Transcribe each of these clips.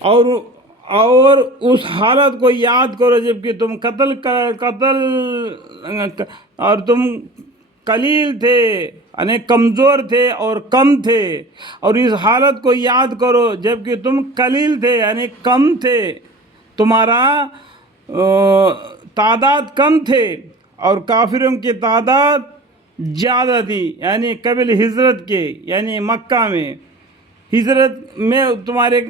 اور اس حالت کو یاد کرو جب کہ تم قتل اور تم قلیل تھے، یعنی کمزور تھے اور کم تھے، اور اس حالت کو یاد کرو جب کہ تم قلیل تھے یعنی کم تھے، تمہارا تعداد کم تھے اور کافروں کی تعداد زیادہ تھی، یعنی قبل ہجرت کے، یعنی مکہ میں ہجرت میں تمہارے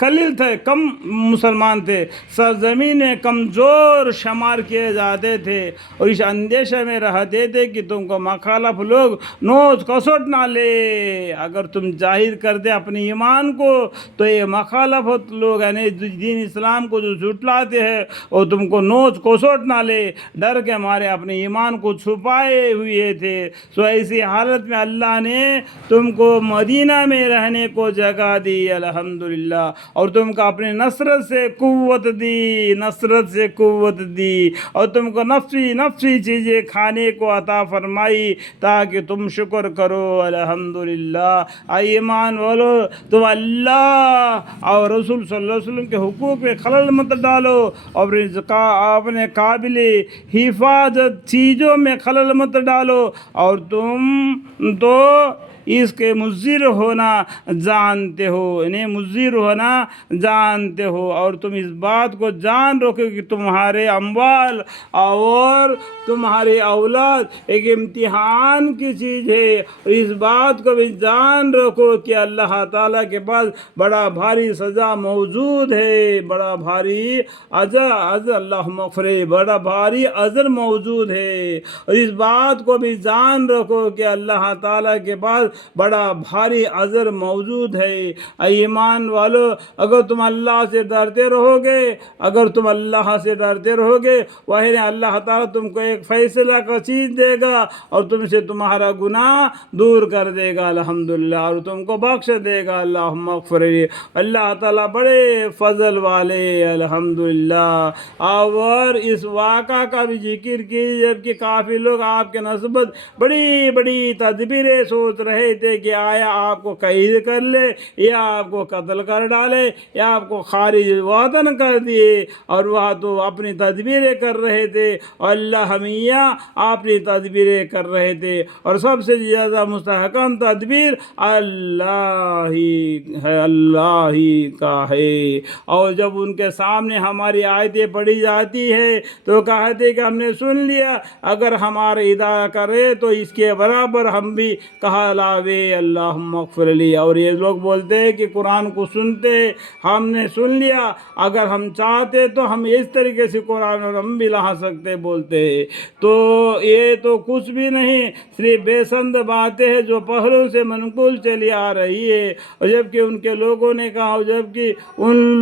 قلیل تھے، کم مسلمان تھے، سرزمین میں کمزور شمار کیے جاتے تھے، اور اس اندیشے میں رہتے تھے کہ تم کو مخالف لوگ نوچ کسوٹ نہ لے۔ اگر تم ظاہر کر دے اپنے ایمان کو تو یہ مخالف لوگ یعنی دین اسلام کو جو جھٹلاتے ہیں وہ تم کو نوچ کسوٹ نہ لے، ڈر کے مارے اپنے ایمان کو چھپائے ہوئے تھے۔ سو ایسی حالت میں اللہ نے تم کو مدینہ میں رہنے کو جگہ دی، الحمدللہ، اور تم کو اپنی نصرت سے قوت دی، اور تم کو نفسی چیزیں کھانے کو عطا فرمائی تاکہ تم شکر کرو، الحمدللہ۔ ایمان والو، تم اللہ اور رسول صلی اللہ علیہ وسلم کے حقوق پہ خلل مت ڈالو، اور اپنے قابل حفاظت چیزوں میں خلل مت ڈالو، اور تم تو اس کے مضر ہونا جانتے ہو، انہیں مضر ہونا جانتے ہو، اور تم اس بات کو جان رکھو کہ تمہارے اموال اور تمہاری اولاد ایک امتحان کی چیز ہے، اور اس بات کو بھی جان رکھو کہ اللہ تعالیٰ کے پاس بڑا بھاری سزا موجود ہے، بڑا بھاری اجر اللہم اغفر، بڑا بھاری اجر موجود ہے، اور اس بات کو بھی جان رکھو کہ اللہ تعالیٰ کے پاس بڑا بھاری اجر موجود ہے۔ ایمان والو، اگر تم اللہ سے ڈرتے رہو گے وہی اللہ تعالیٰ تم کو ایک فیصلہ کا چیز دے گا اور تم سے تمہارا گناہ دور کر دے گا، الحمدللہ، اور تم کو بخش دے گا، اللہم اغفر لی۔ اللہ تعالیٰ بڑے فضل والے، الحمدللہ۔ اور اس واقعہ کا بھی ذکر کی جبکہ کافی لوگ آپ کے نسبت بڑی بڑی تدبیریں سوچ رہے تھے کہ آیا آپ کو قید کر لے یا آپ کو قتل کر ڈالے یا آپ کو خارج وطن کر دیے، اور وہاں تو اپنی تدبیریں کر رہے تھے، اور اللہ میاں اپنی تدبیریں کر رہے تھے، اور سب سے زیادہ مستحکم تدبیر اللہ ہی کا ہے۔ اور جب ان کے سامنے ہماری آیتیں پڑھی جاتی ہے تو کہتے کہ ہم نے سن لیا، اگر ہمارا ادعا کرے تو اس کے برابر ہم بھی کہا لاوے، اللہم اغفر لی۔ اور یہ لوگ بولتے ہیں کہ قرآن کو سنتے ہم نے سن لیا، اگر ہم چاہتے تو ہم اس طریقے سے قرآن اور ہم بھی لا سکتے بولتے ہیں، تو یہ تو کچھ بھی نہیں، صرف بے سند باتیں ہیں جو پہلوں سے منقول چلی آ رہی ہے۔ اور جبکہ ان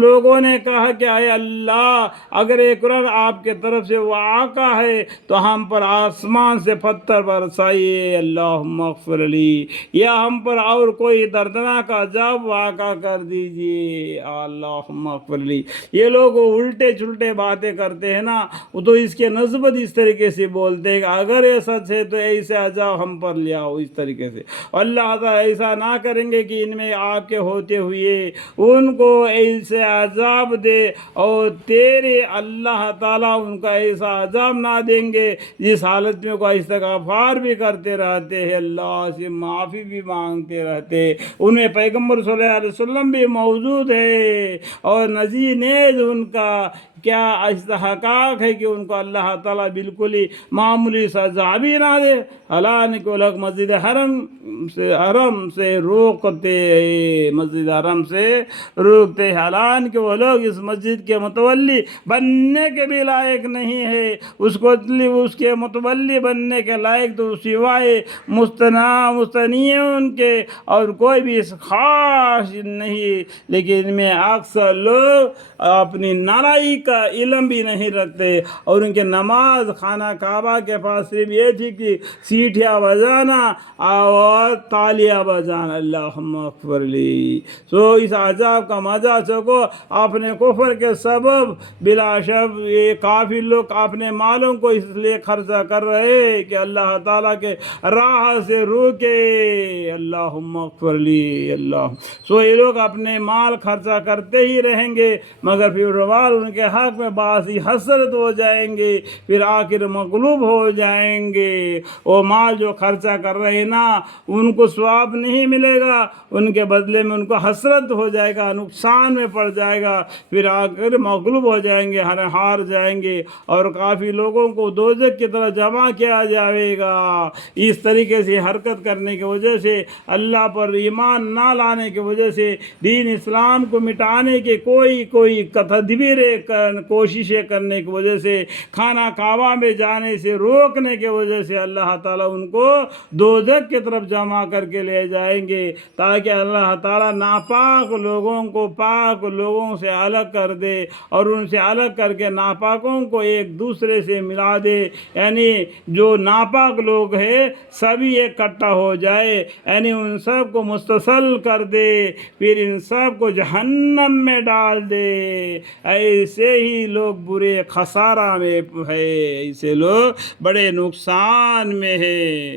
لوگوں نے کہا کہ اے اللہ، اگر یہ قرآن آپ کے طرف سے واقع ہے تو ہم پر آسمان سے پتھر برسائیے، اللہم اغفر لی، یا ہم پر اور کوئی دردناک عذاب واقع کر دیجئے، اللہم اغفر لی۔ یہ لوگ الٹے چلٹے باتیں کرتے ہیں نا، وہ تو اس کے نسبت اس طریقے سے بولتے ہیں کہ اگر یہ سچ ہے تو ایسے عذاب ہم پر لے آؤ، اس طریقے سے۔ اللہ تعالیٰ ایسا نہ کریں گے کہ ان میں آپ کے ہوتے ہوئے ان کو ایسے عذاب دے، اور تیرے اللہ تعالیٰ ان کا ایسا عذاب نہ دیں گے جس حالت میں کوئی استغفار بھی کرتے رہتے ہیں، اللہ سے معافی بھی مانگتے رہتے، ان میں پیغمبر صلی اللہ علیہ وسلم بھی موجود ہے، اور نذیر نیز ان کا کیا استحقاق ہے کہ ان کو اللہ تعالیٰ بالکل ہی معمولی سزا بھی نہ دے، حالانکہ وہ لوگ مسجد حرم سے روکتے حالانکہ وہ لوگ اس مسجد کے متولی بننے کے بھی لائق نہیں ہے، اس کے متولی بننے کے لائق تو سوائے مستنیون کے اور کوئی بھی خاص نہیں، لیکن ان میں اکثر لوگ اپنی نارائی کا علم بھی نہیں رکھتے، اور ان کے نماز خانہ کعبہ کے پاس صرف یہ تھی کہ سیٹیاں بجانا اور تالیاں بجانا، اللہم اغفر لی۔ سو اس عذاب کا مزہ چکو۔ اپنے کفر کے سبب بلا شک یہ کافر لوگ اپنے مالوں کو اس لیے خرچہ کر رہے کہ اللہ تعالیٰ کے راہ سے روکے، اللہم اغفر لی اللہ۔ سو یہ لوگ اپنے مال خرچہ کرتے ہی رہیں گے، مگر پھر روال ان کے حق میں باعث حسرت ہو جائیں گے، پھر آخر مغلوب ہو جائیں گے۔ وہ مال جو خرچہ کر رہے نا ان کو ثواب نہیں ملے گا، ان کے بدلے میں ان کو حسرت ہو جائے گا، نقصان میں پڑ جائے گا، پھر آخر مغلوب ہو جائیں گے، ہار جائیں گے، اور کافی لوگوں کو دوزخ کی طرح جمع کیا جائے گا۔ اس طریقے سے حرکت کرنے کی وجہ سے، اللہ پر ایمان نہ لانے کی وجہ سے، دین اسلام کو مٹانے کے کوئی تدبیریں کوششیں کرنے کی وجہ سے، خانہ کعبہ میں جانے سے روکنے کی وجہ سے اللہ تعالیٰ ان کو دوزخ کی طرف جمع کر کے لے جائیں گے، تاکہ اللہ تعالیٰ ناپاک لوگوں کو پاک لوگوں سے الگ کر دے، اور ان سے الگ کر کے ناپاکوں کو ایک دوسرے سے ملا دے، یعنی جو ناپاک لوگ ہیں سبھی اکٹھا ہو جائے، یعنی ان سب کو مستصل کر دے، پھر ان سب کو جہنم میں ڈال دے۔ ایسے ہی لوگ برے خسارہ میں ہے، ایسے لوگ بڑے نقصان میں ہے۔